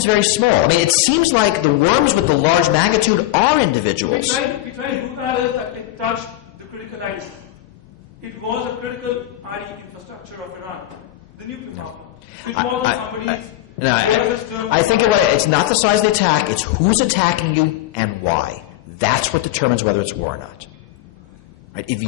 seems very small. I mean, it seems like the worms with the large magnitude are individuals. We tried to do that is that it touched the critical ID. It was a critical ID infrastructure of Iran, the nuclear power plant. It wasn't somebody's... I think it's not the size of the attack, it's who's attacking you and why. That's what determines whether it's war or not. Right? If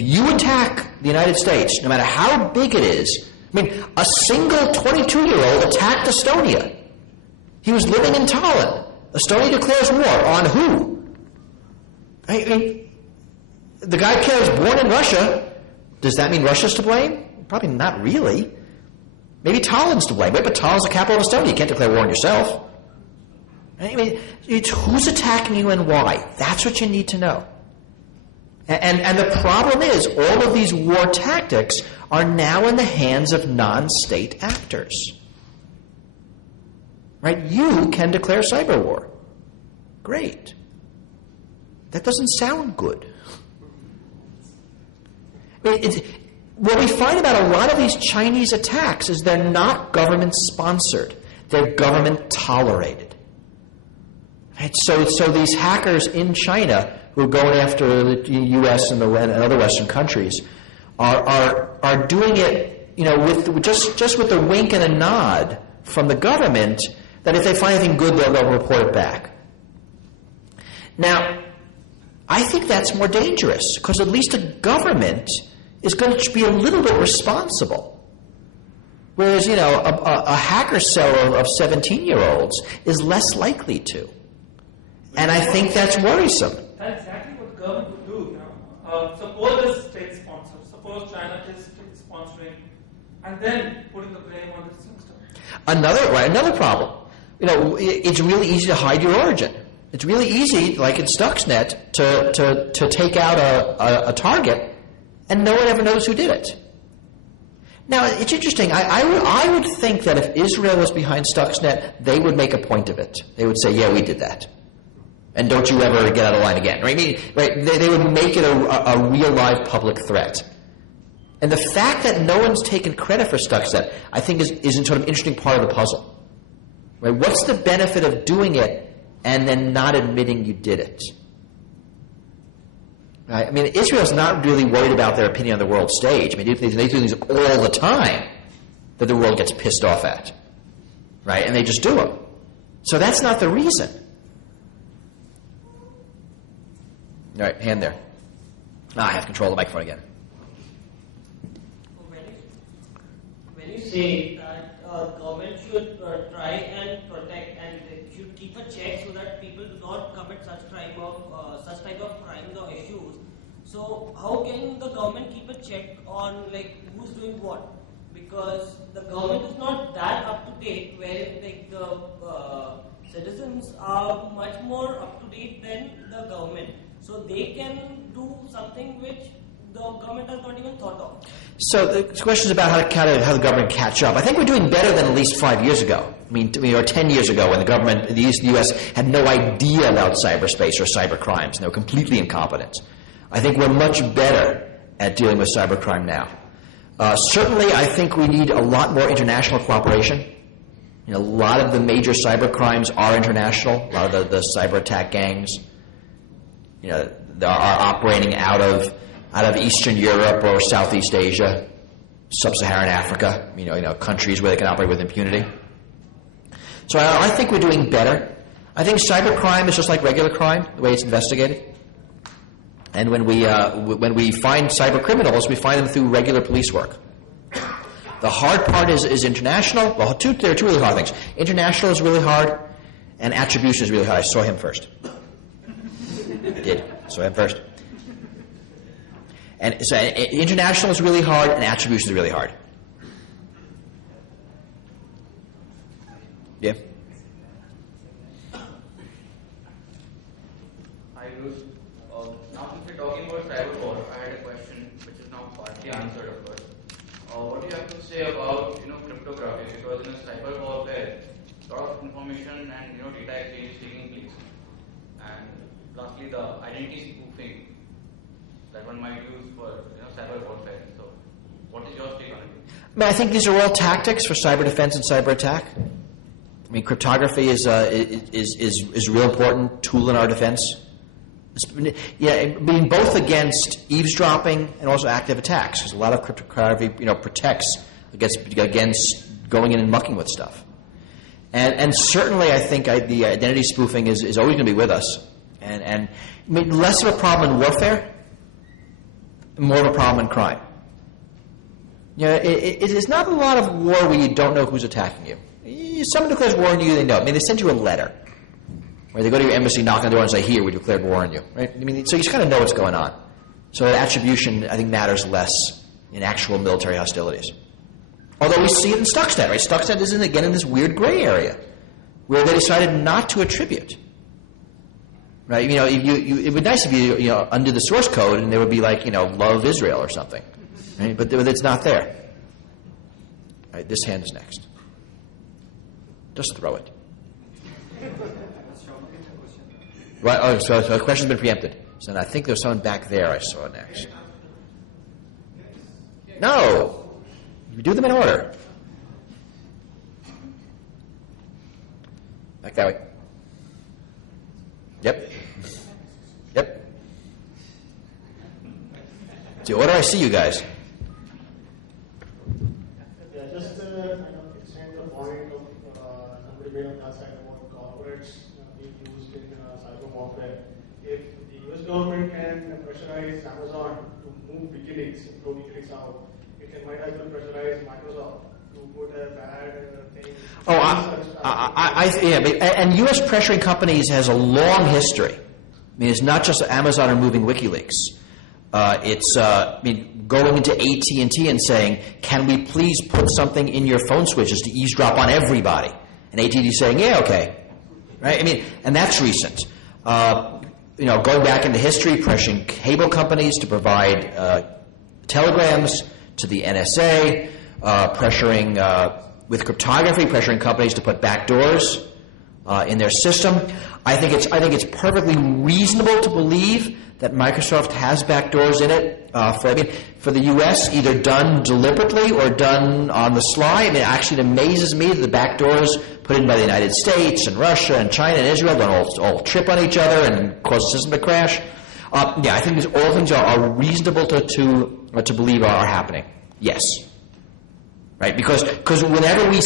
you attack the United States, no matter how big it is, I mean, a single 22-year-old attacked Estonia. He was living in Tallinn. Estonia declares war on who? I mean, the guy was born in Russia. Does that mean Russia's to blame? Probably not really. Maybe Tallinn's to blame, right? But Tallinn's the capital of Estonia. You can't declare war on yourself. I mean, it's who's attacking you and why. That's what you need to know. And the problem is, all of these war tactics are now in the hands of non-state actors. Right? You can declare cyber war. Great. That doesn't sound good. I mean, what we find about a lot of these Chinese attacks is they're not government-sponsored. They're government-tolerated. Right? So these hackers in China who are going after the U.S. and other Western countries are doing it, with just with a wink and a nod from the government that if they find anything good, they'll report it back. Now, I think that's more dangerous because at least a government is going to be a little bit responsible. Whereas, a hacker cell of 17-year-olds is less likely to. And I think that's worrisome. That's exactly what the government would do. Suppose it's state sponsored. Suppose China is state sponsoring, and then putting the blame on the system. Another problem. It's really easy to hide your origin. It's really easy, like in Stuxnet, to take out a target, and no one ever knows who did it. Now, it's interesting. I would think that if Israel was behind Stuxnet, they would make a point of it. They would say, yeah, we did that. And don't you ever get out of line again. Right? They would make it a real live public threat. And the fact that no one's taken credit for Stuxnet, I think is a sort of interesting part of the puzzle. Right? What's the benefit of doing it and then not admitting you did it? Right? I mean, Israel's not really worried about their opinion on the world stage. I mean, they do things all the time that the world gets pissed off at. Right? And they just do them. So that's not the reason. All right, hand there. I have control of the microphone again. When you say that government should try and protect and should keep a check so that people do not commit such type of crimes or issues, so how can the government keep a check on who's doing what? Because the government is not that up to date, where the citizens are much more up to date than the government. So they can do something which the government has not even thought of. So the question is about how the government catch up. I think we're doing better than at least 5 years ago. Or 10 years ago when the U.S. had no idea about cyberspace or cyber crimes. They were completely incompetent. I think we're much better at dealing with cybercrime now. Certainly, I think we need a lot more international cooperation. A lot of the major cyber crimes are international. A lot of the cyber attack gangs, are operating out of Eastern Europe or Southeast Asia, Sub-Saharan Africa. Countries where they can operate with impunity. So I think we're doing better. I think cybercrime is just like regular crime, the way it's investigated. And when we find cyber criminals, we find them through regular police work. The hard part is international. Well, there are two really hard things. International is really hard, and attribution is really hard. I saw him first. I did. Saw him first. And so international is really hard, and attribution is really hard. Yeah. Now since we're talking about cyber war, I had a question which is now partly answered, of course. What do you have to say about cryptography? Because in a cyber warfare, a lot of information and data exchange is taking place. And lastly, the identity spoofing that one might use for cyber warfare. So, what is your take on it? I think these are all tactics for cyber defense and cyber attack. I mean, cryptography is a real important tool in our defense. Yeah, being both against eavesdropping and also active attacks, because a lot of cryptography, protects against going in and mucking with stuff. And certainly, I think the identity spoofing is always going to be with us. And I mean, less of a problem in warfare, more of a problem in crime. It is not a lot of war where you don't know who's attacking you. Someone declares war on you, they know. I mean, they send you a letter. Where they go to your embassy, knock on the door, and say, "Here, we declared war on you." Right? I mean, so you just kind of know what's going on. So attribution, I think, matters less in actual military hostilities. Although we see it in Stuxnet, right? Stuxnet is again in this weird gray area where they decided not to attribute. Right? It would be nice if you undo the source code and there would be like love Israel or something, right? But it's not there. All right, this hand is next. Just throw it. Right. Oh, so the question's been preempted. So I think there's someone back there I saw next. No, you do them in order. Back that way. Yep. It's the order I see you guys. Yeah, just extend the point of somebody made on that side about corporates being used in cyber warfare. If the US government can pressurize Amazon to move WikiLeaks, throw WikiLeaks out, it might as well pressurize Microsoft to put a bad thing. And U.S. pressuring companies has a long history. I mean, it's not just Amazon removing WikiLeaks. It's going into AT&T and saying, "Can we please put something in your phone switches to eavesdrop on everybody?" And AT&T saying, "Yeah, okay." Right? I mean, and that's recent. Going back into history, pressuring cable companies to provide telegrams to the NSA, pressuring with cryptography, pressuring companies to put backdoors in their system. I think it's perfectly reasonable to believe that Microsoft has backdoors in it for the U.S., either done deliberately or done on the sly. I mean, actually, it amazes me that the backdoors put in by the United States and Russia and China and Israel don't all trip on each other and cause the system to crash. I think all things are reasonable to believe are happening. Yes, right? Because whenever we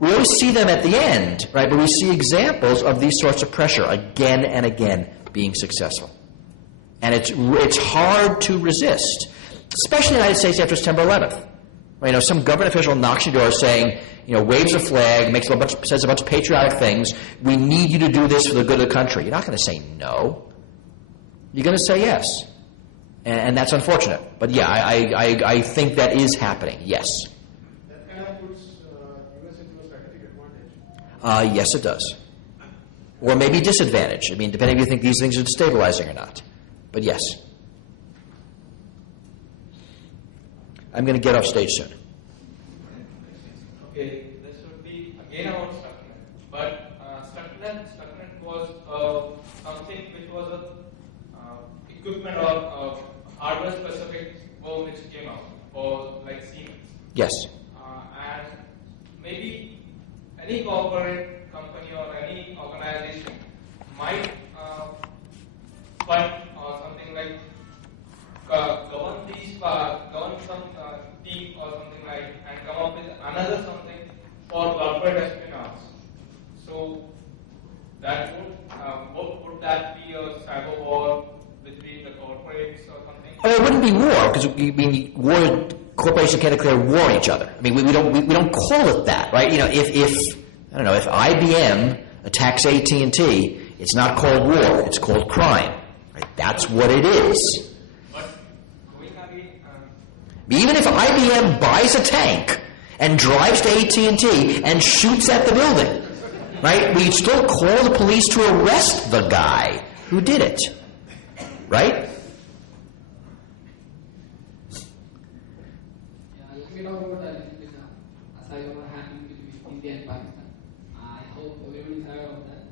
always see them at the end, right? But we see examples of these sorts of pressure again and again being successful, and it's hard to resist, especially in the United States after September 11th. Right? Some government official knocks your door saying, waves a flag, says a bunch of patriotic things. We need you to do this for the good of the country. You're not going to say no. You're going to say yes, and that's unfortunate. But yeah, I think that is happening. Yes. That kind of puts U.S. into a strategic advantage. Yes, it does. Or maybe disadvantage. I mean, depending if you think these things are destabilizing or not. But yes. I'm going to get off stage soon. Okay, this would be again about Stuxnet. But Stuxnet was something which was a equipment or hardware specific worm which came out for like Siemens. Yes. And maybe any corporate company or any organization might fund or something like govern some team or something like, and come up with another something for corporate espionage. So that would that be a cyber war between the corporates or something? It wouldn't be war, because corporations can't declare war on each other. I mean, we don't call it that, right? If IBM attacks AT&T, it's not called war; it's called crime. Right? That's what it is. Even if IBM buys a tank and drives to AT&T and shoots at the building, right? We still call the police to arrest the guy who did it, right? Looking about asylum happening between India and Pakistan. I hope everyone is aware of that.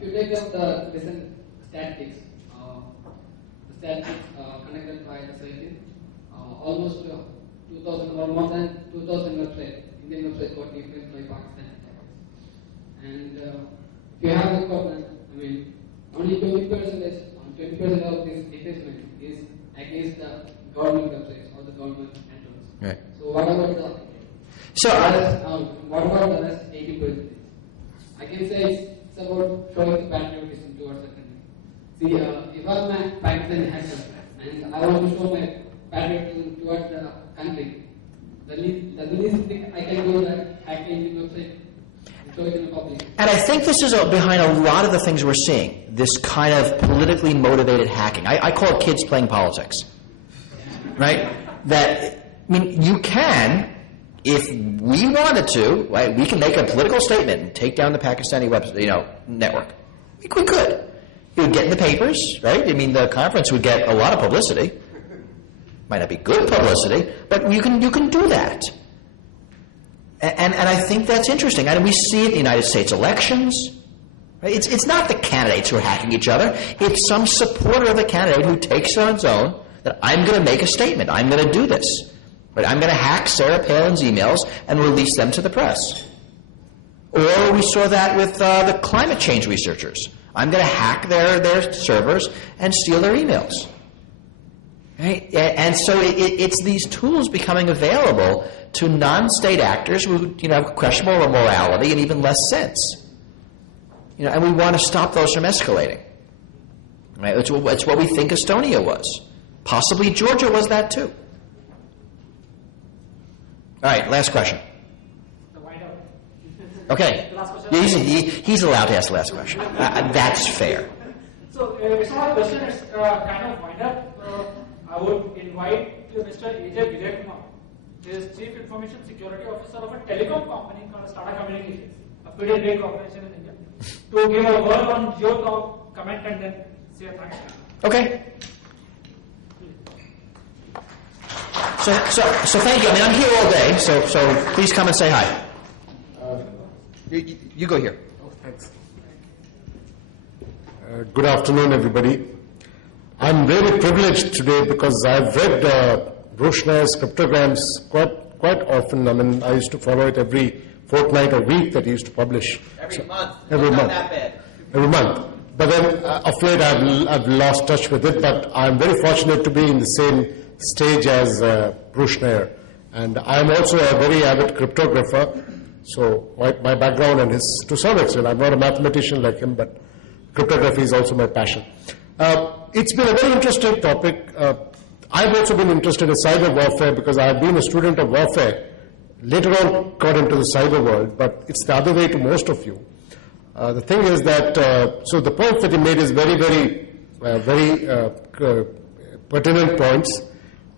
If you take up the recent statistics, connected by the site, almost 2,000 or more than 2,000 websites Indian website got influenced by Pakistani attacks. And if you have a look at, I mean, only 20% of this defacement is against the government websites or the government entrance. Right. So what about the what about the rest 80%? I can say it's about showing patriotism towards the country. See, if I'm a Pakistani hacker and I want to show my patriotism towards the country, the least thing I can do is that hack the website and show it in the public. And I think this is behind a lot of the things we're seeing, this kind of politically motivated hacking. I call it kids playing politics. Right? That, I mean, you can, if we wanted to, right, we can make a political statement and take down the Pakistani network. We could. It would get in the papers, right? I mean, the conference would get a lot of publicity. Might not be good publicity, but you can do that. And I think that's interesting. And we see it in the United States elections. Right? It's not the candidates who are hacking each other. It's some supporter of the candidate who takes it on his own that I'm going to make a statement. I'm going to do this. Right? I'm going to hack Sarah Palin's emails and release them to the press. Or we saw that with the climate change researchers. I'm going to hack their servers and steal their emails. Right? And so it's these tools becoming available to non-state actors who have questionable morality and even less sense. And we want to stop those from escalating. Right? It's what we think Estonia was. Possibly Georgia was that too. All right, last question. Okay. He's allowed to ask the last question. That's fair. So, it's not a question, it's kind of wind up. I would invite Mr. A.J. Vijay Kumar. He is Chief Information Security Officer of a telecom company called Tata Communications, a pretty big corporation in India, to give a word on GeoTalk, comment and then say thanks. Okay. So thank you. I mean, I'm here all day, so please come and say hi. You go here. Oh, thanks. Good afternoon, everybody. I'm very privileged today because I've read Schneier's cryptograms quite often. I mean, I used to follow it every fortnight or week that he used to publish. Every month. Every month. Not that bad. Every month. But then, of late, I've lost touch with it. But I'm very fortunate to be in the same stage as Schneier. And I'm also a very avid cryptographer. So my background and his, to some extent, I'm not a mathematician like him, but cryptography is also my passion. It's been a very interesting topic. I've also been interested in cyber warfare because I've been a student of warfare. Later on, got into the cyber world, but it's the other way to most of you. The thing is that, so the point that he made is very pertinent points.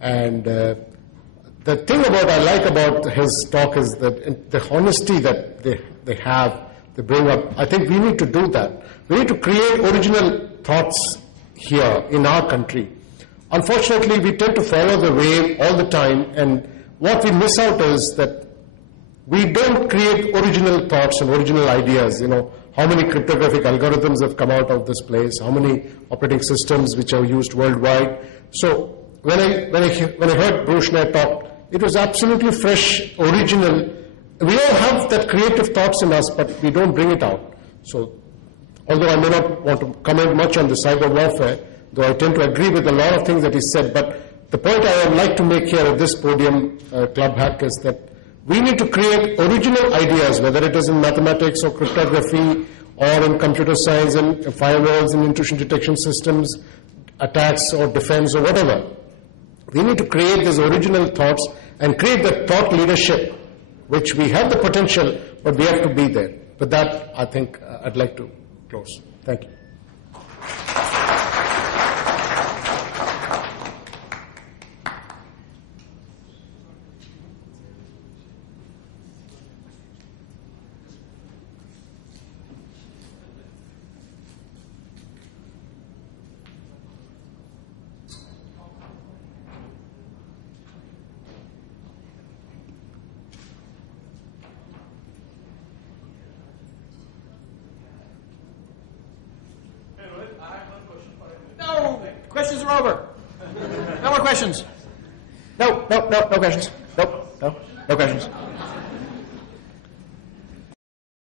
And the thing I like about his talk is that the honesty that they have, they bring up. I think we need to do that. We need to create original thoughts here in our country. Unfortunately, we tend to follow the wave all the time, and what we miss out is that we don't create original thoughts and original ideas. How many cryptographic algorithms have come out of this place? How many operating systems which are used worldwide? So when I heard Schneier talk, it was absolutely fresh, original. We all have that creative thoughts in us, but we don't bring it out. So, although I may not want to comment much on the cyber warfare, though I tend to agree with a lot of things that he said, but the point I would like to make here at this podium, ClubHack, is that we need to create original ideas, whether it is in mathematics or cryptography or in computer science and firewalls and intrusion detection systems, attacks or defense or whatever. We need to create these original thoughts and create that thought leadership, which we have the potential, but we have to be there. With that, I think I'd like to close. Thank you. Questions are over. No more questions. No questions. No questions.